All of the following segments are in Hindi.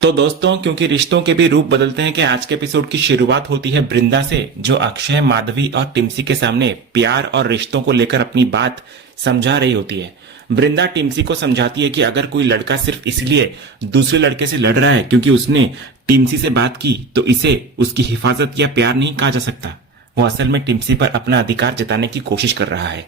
तो दोस्तों, क्योंकि रिश्तों के भी रूप बदलते हैं कि आज के एपिसोड की शुरुआत होती है वृंदा से, जो अक्षय, माधवी और टिम्सी के सामने प्यार और रिश्तों को लेकर अपनी बात समझा रही होती है। वृंदा टिम्सी को समझाती है कि अगर कोई लड़का सिर्फ इसलिए दूसरे लड़के से लड़ रहा है क्योंकि उसने टिम्सी से बात की, तो इसे उसकी हिफाजत या प्यार नहीं कहा जा सकता। वो असल में टिम्सी पर अपना अधिकार जताने की कोशिश कर रहा है।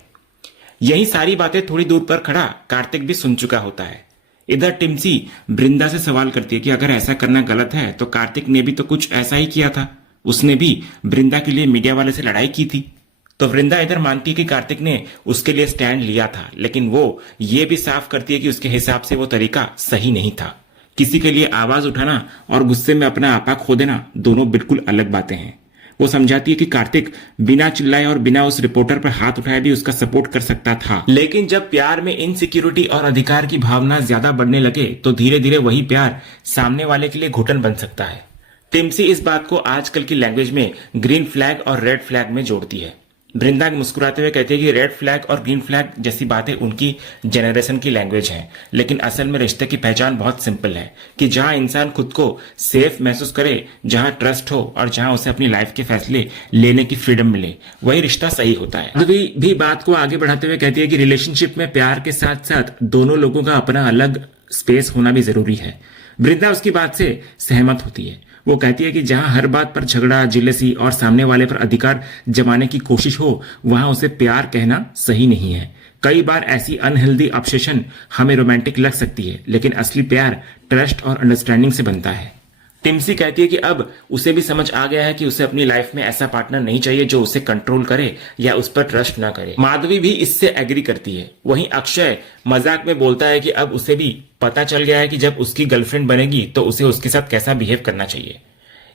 यही सारी बातें थोड़ी दूर पर खड़ा कार्तिक भी सुन चुका होता है। इधर टिम्सी वृंदा से सवाल करती है कि अगर ऐसा करना गलत है तो कार्तिक ने भी तो कुछ ऐसा ही किया था। उसने भी वृंदा के लिए मीडिया वाले से लड़ाई की थी। तो वृंदा इधर मानती है कि कार्तिक ने उसके लिए स्टैंड लिया था, लेकिन वो ये भी साफ करती है कि उसके हिसाब से वो तरीका सही नहीं था। किसी के लिए आवाज उठाना और गुस्से में अपना आपा खो देना दोनों बिल्कुल अलग बातें हैं। वो समझाती है कि कार्तिक बिना चिल्लाए और बिना उस रिपोर्टर पर हाथ उठाए भी उसका सपोर्ट कर सकता था, लेकिन जब प्यार में इनसिक्योरिटी और अधिकार की भावना ज्यादा बढ़ने लगे तो धीरे धीरे वही प्यार सामने वाले के लिए घुटन बन सकता है। टिम्सी इस बात को आजकल की लैंग्वेज में ग्रीन फ्लैग और रेड फ्लैग में जोड़ती है। वृंदा मुस्कुराते हुए कहती है कि रेड फ्लैग और ग्रीन फ्लैग जैसी बातें उनकी जनरेशन की लैंग्वेज हैं, लेकिन असल में रिश्ते की पहचान बहुत सिंपल है कि जहां इंसान खुद को सेफ महसूस करे, जहां ट्रस्ट हो और जहां उसे अपनी लाइफ के फैसले लेने की फ्रीडम मिले, वही रिश्ता सही होता है। माधवी भी बात को आगे बढ़ाते हुए कहती है कि रिलेशनशिप में प्यार के साथ साथ दोनों लोगों का अपना अलग स्पेस होना भी जरूरी है। वृंदा उसकी बात से सहमत होती है। वो कहती है कि जहां हर बात पर झगड़ा, जिलेसी और सामने वाले पर अधिकार जमाने की कोशिश हो, वहां उसे प्यार कहना सही नहीं है। कई बार ऐसी अनहेल्दी ऑब्सेशन हमें रोमांटिक लग सकती है, लेकिन असली प्यार ट्रस्ट और अंडरस्टैंडिंग से बनता है। टिम्सी कहती है कि अब उसे भी समझ आ गया है कि उसे अपनी लाइफ में ऐसा पार्टनर नहीं चाहिए जो उसे कंट्रोल करे या उस पर ट्रस्ट ना करे। माधवी भी इससे एग्री करती है। वहीं अक्षय मजाक में बोलता है कि अब उसे भी पता चल गया है कि जब उसकी गर्लफ्रेंड बनेगी तो उसे उसके साथ कैसा बिहेव करना चाहिए।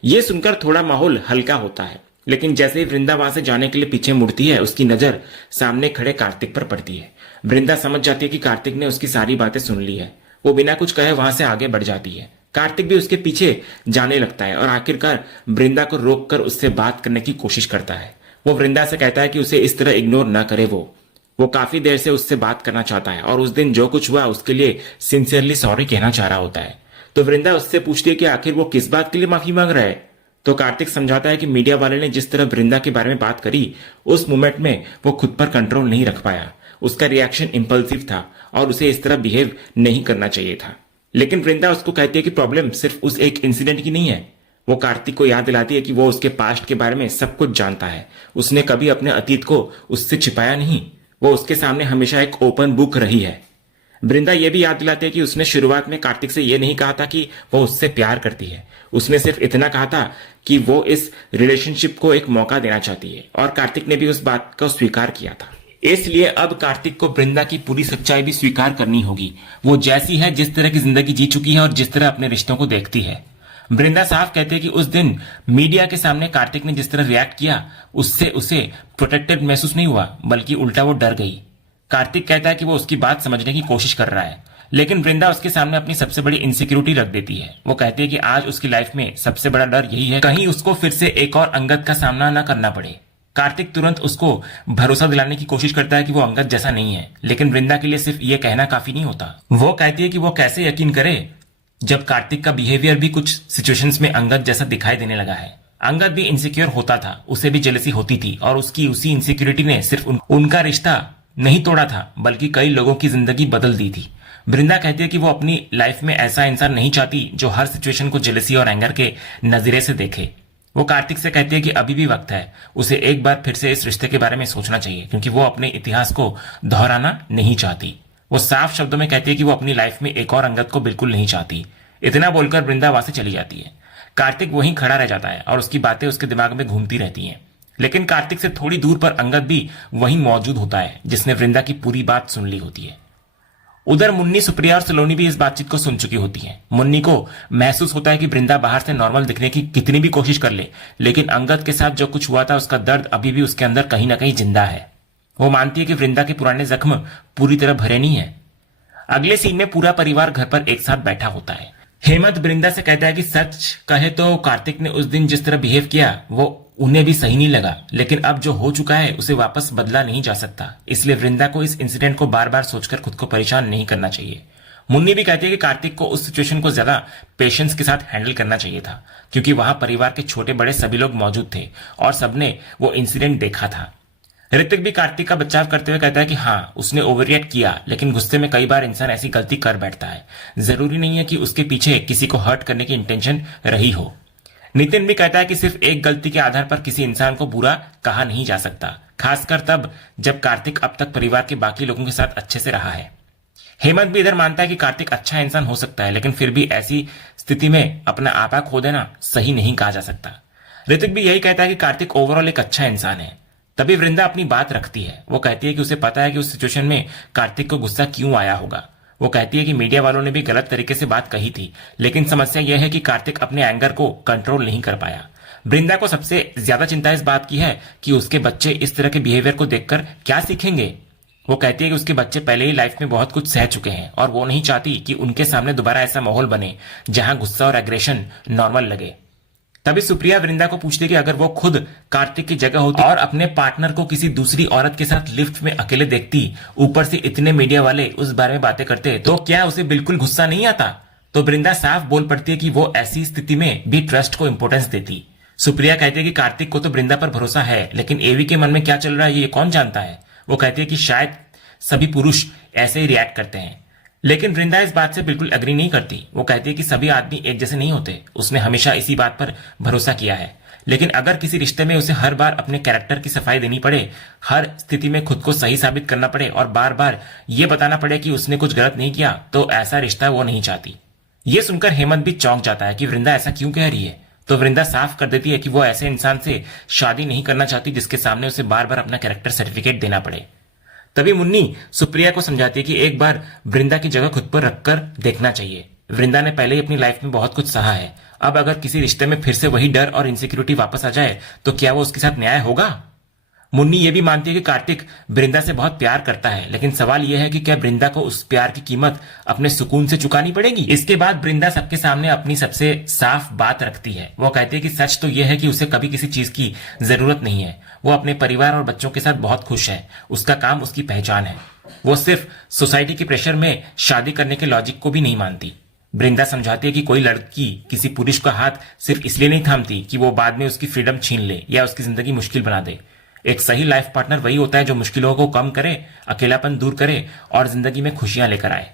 ये सुनकर थोड़ा माहौल हल्का होता है, लेकिन जैसे ही वृंदा वहां से जाने के लिए पीछे मुड़ती है, उसकी नजर सामने खड़े कार्तिक पर पड़ती है। वृंदा समझ जाती है कि कार्तिक ने उसकी सारी बातें सुन ली है। वो बिना कुछ कहे वहां से आगे बढ़ जाती है। कार्तिक भी उसके पीछे जाने लगता है और आखिरकार वृंदा को रोककर उससे बात करने की कोशिश करता है। वो वृंदा से कहता है कि उसे इस तरह इग्नोर ना करे। वो काफी देर से उससे बात करना चाहता है और उस दिन जो कुछ हुआ उसके लिए सिंसियरली सॉरी कहना चाह रहा होता है। तो वृंदा उससे पूछती है कि आखिर वो किस बात के लिए माफी मांग रहा है। तो कार्तिक समझाता है कि मीडिया वाले ने जिस तरह वृंदा के बारे में बात करी, उस मोमेंट में वो खुद पर कंट्रोल नहीं रख पाया। उसका रिएक्शन इंपल्सिव था और उसे इस तरह बिहेव नहीं करना चाहिए था। लेकिन वृंदा उसको कहती है कि प्रॉब्लम सिर्फ उस एक इंसिडेंट की नहीं है। वो कार्तिक को याद दिलाती है कि वो उसके पास्ट के बारे में सब कुछ जानता है। उसने कभी अपने अतीत को उससे छिपाया नहीं। वो उसके सामने हमेशा एक ओपन बुक रही है। वृंदा ये भी याद दिलाती है कि उसने शुरुआत में कार्तिक से ये नहीं कहा था कि वो उससे प्यार करती है। उसने सिर्फ इतना कहा था कि वो इस रिलेशनशिप को एक मौका देना चाहती है, और कार्तिक ने भी उस बात को स्वीकार किया था। इसलिए अब कार्तिक को वृंदा की पूरी सच्चाई भी स्वीकार करनी होगी। वो जैसी है, जिस तरह की जिंदगी जी चुकी है और जिस तरह अपने रिश्तों को देखती है। वृंदा साफ कहते हैं कि उस दिन मीडिया के सामने कार्तिक ने जिस तरह रिएक्ट किया, उससे उसे प्रोटेक्टेड महसूस नहीं हुआ, बल्कि उल्टा वो डर गई। कार्तिक कहता है कि वो उसकी बात समझने की कोशिश कर रहा है, लेकिन वृंदा उसके सामने अपनी सबसे बड़ी इनसिक्योरिटी रख देती है। वो कहती है कि आज उसकी लाइफ में सबसे बड़ा डर यही है, कहीं उसको फिर से एक और अंगद का सामना न करना पड़े। कार्तिक तुरंत उसको भरोसा दिलाने की कोशिश करता है कि वो अंगद जैसा नहीं है, लेकिन वृंदा के लिए सिर्फ ये कहना काफी नहीं होता। वो कहती है कि वो कैसे यकीन करे जब कार्तिक का बिहेवियर भी कुछ सिचुएशंस में अंगद जैसा दिखाई देने लगा है। अंगद भी इनसिक्योर होता था, उसे भी जेलसी होती थी, और उसकी उसी इनसिक्योरिटी ने सिर्फ उनका रिश्ता नहीं तोड़ा था, बल्कि कई लोगों की जिंदगी बदल दी थी। वृंदा कहती है कि वो अपनी लाइफ में ऐसा इंसान नहीं चाहती जो हर सिचुएशन को जेलसी और एंगर के नजरिए से देखे। वो कार्तिक से कहती है कि अभी भी वक्त है, उसे एक बार फिर से इस रिश्ते के बारे में सोचना चाहिए, क्योंकि वो अपने इतिहास को दोहराना नहीं चाहती। वो साफ शब्दों में कहती है कि वो अपनी लाइफ में एक और अंगद को बिल्कुल नहीं चाहती। इतना बोलकर वृंदा वहां से चली जाती है। कार्तिक वहीं खड़ा रह जाता है और उसकी बातें उसके दिमाग में घूमती रहती हैं। लेकिन कार्तिक से थोड़ी दूर पर अंगद भी वहीं मौजूद होता है, जिसने वृंदा की पूरी बात सुन ली होती है। उधर मुन्नी, सुप्रिया और सलोनी भी इस बातचीत को सुन चुकी होती हैं। मुन्नी को महसूस होता है कि वृंदा बाहर से नॉर्मल दिखने की कितनी भी कोशिश कर ले, लेकिन अंगद के साथ जो कुछ हुआ था उसका दर्द अभी भी उसके अंदर कहीं ना कहीं जिंदा है। वो मानती है कि वृंदा के पुराने जख्म पूरी तरह भरे नहीं है। अगले सीन में पूरा परिवार घर पर एक साथ बैठा होता है। हेमंत वृंदा से कहता है कि सच कहे तो कार्तिक ने उस दिन जिस तरह बिहेव किया वो उन्हें भी सही नहीं लगा, लेकिन अब जो हो चुका है उसे वापस बदला नहीं जा सकता। इसलिए वृंदा को इस इंसिडेंट को बार बार सोचकर खुद को परेशान नहीं करना चाहिए। मुन्नी भी कहती है कि कार्तिक को उस सिचुएशन को ज्यादा पेशेंस के साथ हैंडल करना चाहिए था, क्योंकि वहां परिवार के छोटे बड़े सभी लोग मौजूद थे और सबने वो इंसिडेंट देखा था। ऋतिक भी कार्तिक का बचाव करते हुए कहता है कि हाँ, उसने ओवररिएक्ट किया, लेकिन गुस्से में कई बार इंसान ऐसी गलती कर बैठता है। जरूरी नहीं है कि उसके पीछे किसी को हर्ट करने की इंटेंशन रही हो। नितिन भी कहता है कि सिर्फ एक गलती के आधार पर किसी इंसान को बुरा कहा नहीं जा सकता, खासकर तब जब कार्तिक अब तक परिवार के बाकी लोगों के साथ अच्छे से रहा है। हेमंत भी इधर मानता है कि कार्तिक अच्छा इंसान हो सकता है, लेकिन फिर भी ऐसी स्थिति में अपना आपा खो देना सही नहीं कहा जा सकता। ऋतिक भी यही कहता है कि कार्तिक ओवरऑल एक अच्छा इंसान है। तभी वृंदा अपनी बात रखती है। वो कहती है कि उसे पता है कि उस सिचुएशन में कार्तिक को गुस्सा क्यों आया होगा। वो कहती है कि मीडिया वालों ने भी गलत तरीके से बात कही थी, लेकिन समस्या यह है कि कार्तिक अपने एंगर को कंट्रोल नहीं कर पाया। वृंदा को सबसे ज्यादा चिंता इस बात की है कि उसके बच्चे इस तरह के बिहेवियर को देखकर क्या सीखेंगे। वो कहती है कि उसके बच्चे पहले ही लाइफ में बहुत कुछ सह चुके हैं और वो नहीं चाहती कि उनके सामने दोबारा ऐसा माहौल बने जहां गुस्सा और एग्रेशन नॉर्मल लगे। तभी सुप्रिया वृंदा को पूछती है कि अगर वो खुद कार्तिक की जगह होती और अपने पार्टनर को किसी दूसरी औरत के साथ लिफ्ट में अकेले देखती, ऊपर से इतने मीडिया वाले उस बारे में बातें करते, तो क्या उसे बिल्कुल गुस्सा नहीं आता। तो वृंदा साफ बोल पड़ती है कि वो ऐसी स्थिति में भी ट्रस्ट को इंपॉर्टेंस देती। सुप्रिया कहती है कि कार्तिक को तो वृंदा पर भरोसा है, लेकिन एवी के मन में क्या चल रहा है ये कौन जानता है। वो कहती है कि शायद सभी पुरुष ऐसे ही रिएक्ट करते हैं, लेकिन वृंदा इस बात से बिल्कुल एग्री नहीं करती। वो कहती है कि सभी आदमी एक जैसे नहीं होते। उसने हमेशा इसी बात पर भरोसा किया है, लेकिन अगर किसी रिश्ते में उसे हर बार अपने कैरेक्टर की सफाई देनी पड़े, हर स्थिति में खुद को सही साबित करना पड़े और बार बार ये बताना पड़े कि उसने कुछ गलत नहीं किया, तो ऐसा रिश्ता वो नहीं चाहती। ये सुनकर हेमंत भी चौंक जाता है कि वृंदा ऐसा क्यों कह रही है। तो वृंदा साफ कर देती है कि वो ऐसे इंसान से शादी नहीं करना चाहती जिसके सामने उसे बार बार अपना कैरेक्टर सर्टिफिकेट देना पड़े। तभी मुन्नी सुप्रिया को समझाती है कि एक बार वृंदा की जगह खुद पर रखकर देखना चाहिए। वृंदा ने पहले ही अपनी लाइफ में बहुत कुछ सहा है। अब अगर किसी रिश्ते में फिर से वही डर और इनसिक्योरिटी वापस आ जाए तो क्या वो उसके साथ न्याय होगा। मुन्नी ये भी मानती है कि कार्तिक वृंदा से बहुत प्यार करता है, लेकिन सवाल यह है कि क्या वृंदा को उस प्यार की कीमत अपने सुकून से चुकानी पड़ेगी। इसके बाद वृंदा सबके सामने अपनी सबसे साफ बात रखती है। वो कहती है कि सच तो यह है कि उसे कभी किसी चीज की जरूरत नहीं है। वो अपने परिवार और बच्चों के साथ बहुत खुश है। उसका काम उसकी पहचान है। वो सिर्फ सोसाइटी के प्रेशर में शादी करने के लॉजिक को भी नहीं मानती। वृंदा समझाती है कि कोई लड़की किसी पुरुष का हाथ सिर्फ इसलिए नहीं थामती कि वो बाद में उसकी फ्रीडम छीन ले या उसकी जिंदगी मुश्किल बना दे। एक सही लाइफ पार्टनर वही होता है जो मुश्किलों को कम करे, अकेलापन दूर करे और जिंदगी में खुशियां लेकर आए।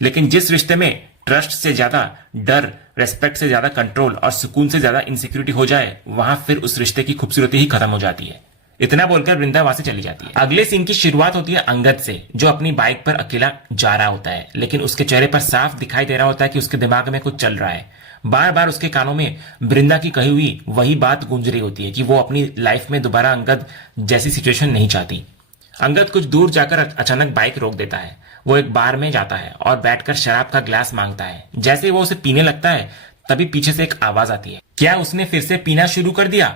लेकिन जिस रिश्ते में ट्रस्ट से ज्यादा डर, रेस्पेक्ट से ज्यादा कंट्रोल और सुकून से ज्यादा इनसिक्योरिटी हो जाए, वहां फिर उस रिश्ते की खूबसूरती ही खत्म हो जाती है। इतना बोलकर वृंदा वहां से चली जाती है। अगले सीन की शुरुआत होती है अंगद से, जो अपनी बाइक पर अकेला जा रहा होता है, लेकिन उसके चेहरे पर साफ दिखाई दे रहा होता है कि उसके दिमाग में कुछ चल रहा है। बार बार उसके कानों में वृंदा की कही हुई वही बात गूंज रही होती है कि वो अपनी लाइफ में दोबारा अंगद जैसी सिचुएशन नहीं चाहती। अंगद कुछ दूर जाकर अचानक बाइक रोक देता है। वो एक बार में जाता है और बैठकर शराब का ग्लास मांगता है। जैसे वो उसे पीने लगता है, तभी पीछे से एक आवाज आती है, क्या उसने फिर से पीना शुरू कर दिया।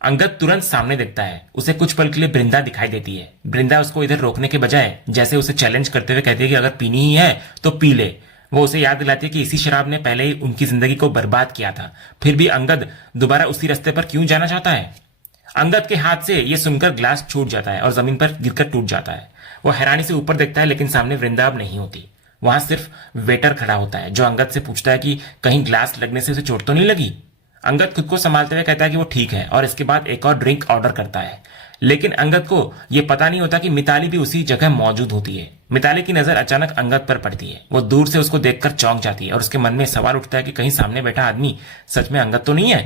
अंगद तुरंत सामने देखता है। उसे कुछ पल के लिए वृंदा दिखाई देती है। वृंदा उसको इधर रोकने के बजाय जैसे उसे चैलेंज करते हुए कहती है कि अगर पीनी ही है तो पी ले। वो उसे याद दिलाती है कि इसी शराब ने पहले ही उनकी जिंदगी को बर्बाद किया था, फिर भी अंगद दोबारा उसी रास्ते पर क्यों जाना चाहता है। अंगद के हाथ से यह सुनकर ग्लास छूट जाता है और जमीन पर गिरकर टूट जाता है। वो हैरानी से ऊपर देखता है, लेकिन सामने वृंदा अब नहीं होती। वहां सिर्फ वेटर खड़ा होता है, जो अंगद से पूछता है कि कहीं ग्लास लगने से उसे चोट तो नहीं लगी। अंगद खुद को संभालते हुए कहता है कि वो ठीक है और इसके बाद एक और ड्रिंक ऑर्डर करता है। लेकिन अंगद को यह पता नहीं होता कि मिताली भी उसी जगह मौजूद होती है। मिताली की नजर अचानक अंगद पर पड़ती है। वो दूर से उसको देखकर चौंक जाती है और उसके मन में सवाल उठता है कि कहीं सामने बैठा आदमी सच में अंगद तो नहीं है।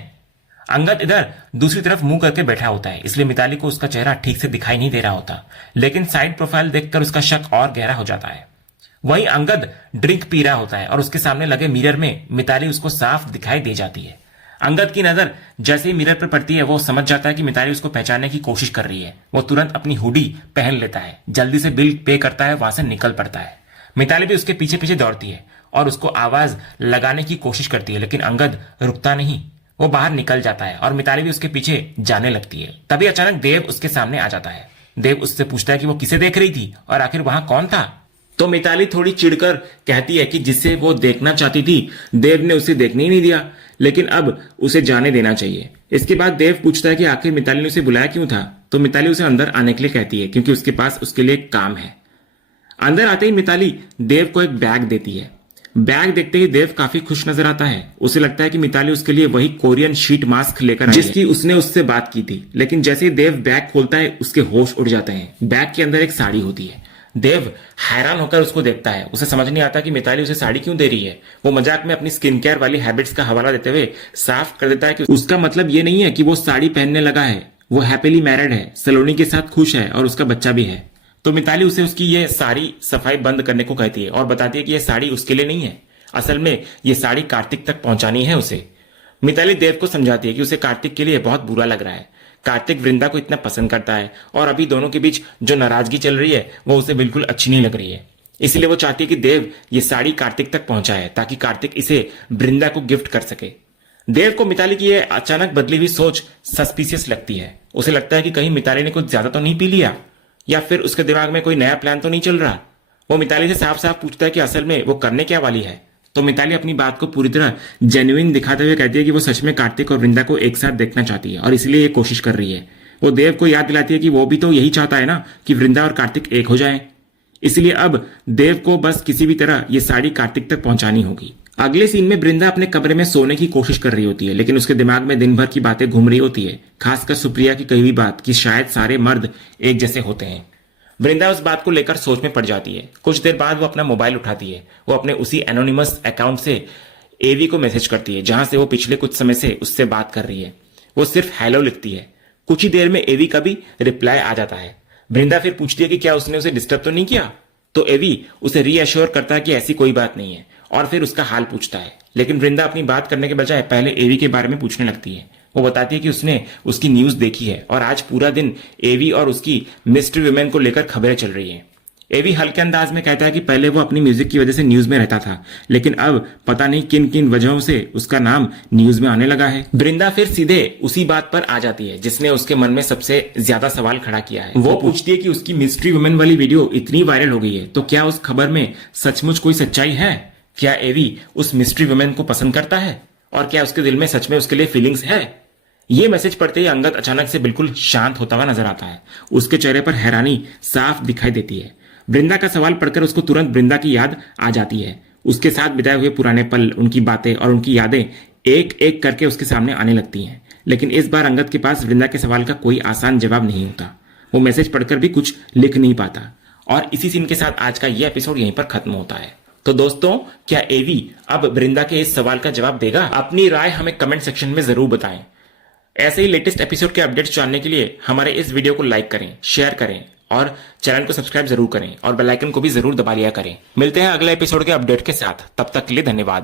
अंगद इधर दूसरी तरफ मुंह करके बैठा होता है, इसलिए मिताली को उसका चेहरा ठीक से दिखाई नहीं दे रहा होता, लेकिन साइड प्रोफाइल देखकर उसका शक और गहरा हो जाता है। वहीं अंगद ड्रिंक पी रहा होता है और उसके सामने लगे मिरर में मिताली उसको साफ दिखाई दे जाती है। अंगद की नजर जैसे ही मिरर पर पड़ती है, वो समझ जाता है कि मिताली उसको पहचानने की कोशिश कर रही है। वो तुरंत अपनी हुडी पहन लेता है, जल्दी से बिल पे करता है, वहां से निकल पड़ता है। मिताली भी उसके पीछे पीछे दौड़ती है और उसको आवाज लगाने की कोशिश करती है, लेकिन अंगद रुकता नहीं। वो बाहर निकल जाता है और मिताली भी उसके पीछे जाने लगती है। तभी अचानक देव उसके सामने आ जाता है। देव उससे पूछता है कि वो किसे देख रही थी और आखिर वहां कौन था। तो मिताली थोड़ी चिढ़कर कहती है कि जिसे वो देखना चाहती थी देव ने उसे देखने ही नहीं दिया, लेकिन अब उसे जाने देना चाहिए। इसके बाद देव पूछता है कि आखिर मिताली ने उसे बुलाया क्यों था। तो मिताली उसे अंदर आने के लिए कहती है क्योंकि उसके पास उसके लिए काम है। अंदर आते ही मिताली देव को एक बैग देती है। बैग देखते ही देव काफी खुश नजर आता है। उसे लगता है कि मिताली उसके लिए वही कोरियन शीट मास्क लेकर आई है जिसकी उसने उससे बात की थी। लेकिन जैसे ही देव बैग खोलता है उसके होश उड़ जाते हैं। बैग के अंदर एक साड़ी होती है। देव हैरान होकर उसको देखता है। उसे समझ नहीं आता कि मिताली उसे साड़ी क्यों दे रही है। वो मजाक में अपनी स्किन केयर वाली हैबिट्स का हवाला देते हुए साफ कर देता है कि उसका मतलब ये नहीं है कि वो साड़ी पहनने लगा है। वो हैप्पीली मैरिड है, सलोनी के साथ खुश है और उसका बच्चा भी है। तो मिताली उसे उसकी ये सारी सफाई बंद करने को कहती है और बताती है कि ये साड़ी उसके लिए नहीं है। असल में ये साड़ी कार्तिक तक पहुंचानी है उसे। मिताली देव को समझाती है कि उसे कार्तिक के लिए बहुत बुरा लग रहा है। कार्तिक वृंदा को इतना पसंद करता है और अभी दोनों के बीच जो नाराजगी चल रही है वो उसे बिल्कुल अच्छी नहीं लग रही है। इसलिए वो चाहती है कि देव ये साड़ी कार्तिक तक पहुंचाए ताकि कार्तिक इसे वृंदा को गिफ्ट कर सके। देव को मिताली की यह अचानक बदली हुई सोच सस्पिशियस लगती है। उसे लगता है कि कहीं मिताली ने कुछ ज्यादा तो नहीं पी लिया या फिर उसके दिमाग में कोई नया प्लान तो नहीं चल रहा। वो मिताली से साफ साफ पूछता है कि असल में वो करने क्या वाली है। तो मिताली अपनी बात को पूरी तरह जेन्युइन दिखाते हुए कहती है कि वो सच में कार्तिक और वृंदा को एक साथ देखना चाहती है और इसलिए ये कोशिश कर रही है। वो देव को याद दिलाती है कि वो भी तो यही चाहता है ना कि वृंदा और कार्तिक एक हो जाएं। इसलिए अब देव को बस किसी भी तरह ये साड़ी कार्तिक तक पहुंचानी होगी। अगले सीन में वृंदा अपने कमरे में सोने की कोशिश कर रही होती है लेकिन उसके दिमाग में दिन भर की बातें घूम रही होती है, खासकर सुप्रिया की कही हुई बात कि शायद सारे मर्द एक जैसे होते हैं। वृंदा उस बात को लेकर सोच में पड़ जाती है। कुछ देर बाद वो अपना मोबाइल उठाती है। वो अपने उसी एनोनिमस अकाउंट से एवी को मैसेज करती है जहां से वो पिछले कुछ समय से उससे बात कर रही है। वो सिर्फ हेलो लिखती है। कुछ ही देर में एवी का भी रिप्लाई आ जाता है। वृंदा फिर पूछती है कि क्या उसने उसे डिस्टर्ब तो नहीं किया। तो एवी उसे रीअश्योर करता है कि ऐसी कोई बात नहीं है और फिर उसका हाल पूछता है। लेकिन वृंदा अपनी बात करने के बजाय पहले एवी के बारे में पूछने लगती है। वो बताती है कि उसने उसकी न्यूज देखी है और आज पूरा दिन एवी और उसकी मिस्ट्री वुमेन को लेकर खबरें चल रही हैं। एवी हल्के अंदाज में कहता है कि पहले वो अपनी म्यूजिक की वजह से न्यूज में रहता था लेकिन अब पता नहीं किन किन वजहों से उसका नाम न्यूज में आने लगा है। वृंदा फिर सीधे उसी बात पर आ जाती है जिसने उसके मन में सबसे ज्यादा सवाल खड़ा किया है। वो पूछती है कि उसकी मिस्ट्री वुमेन वाली वीडियो इतनी वायरल हो गई है तो क्या उस खबर में सचमुच कोई सच्चाई है। क्या एवी उस मिस्ट्री वुमेन को पसंद करता है और क्या उसके दिल में सच में उसके लिए फीलिंग्स है। ये मैसेज पढ़ते ही अंगद अचानक से बिल्कुल शांत होता हुआ नजर आता है। उसके चेहरे पर हैरानी साफ दिखाई देती है। वृंदा का सवाल पढ़कर उसको तुरंत वृंदा की याद आ जाती है। उसके साथ बिताए हुए पुराने पल, उनकी बातें और उनकी यादें एक एक करके उसके सामने आने लगती हैं। लेकिन इस बार अंगद के पास वृंदा के सवाल का कोई आसान जवाब नहीं होता। वो मैसेज पढ़कर भी कुछ लिख नहीं पाता। और इसी सीन के साथ आज का यह एपिसोड यहीं पर खत्म होता है। तो दोस्तों, क्या एवी अब वृंदा के इस सवाल का जवाब देगा? अपनी राय हमें कमेंट सेक्शन में जरूर बताएं। ऐसे ही लेटेस्ट एपिसोड के अपडेट्स जानने के लिए हमारे इस वीडियो को लाइक करें, शेयर करें और चैनल को सब्सक्राइब जरूर करें और बेल आइकन को भी जरूर दबा लिया करें। मिलते हैं अगले एपिसोड के अपडेट के साथ। तब तक के लिए धन्यवाद।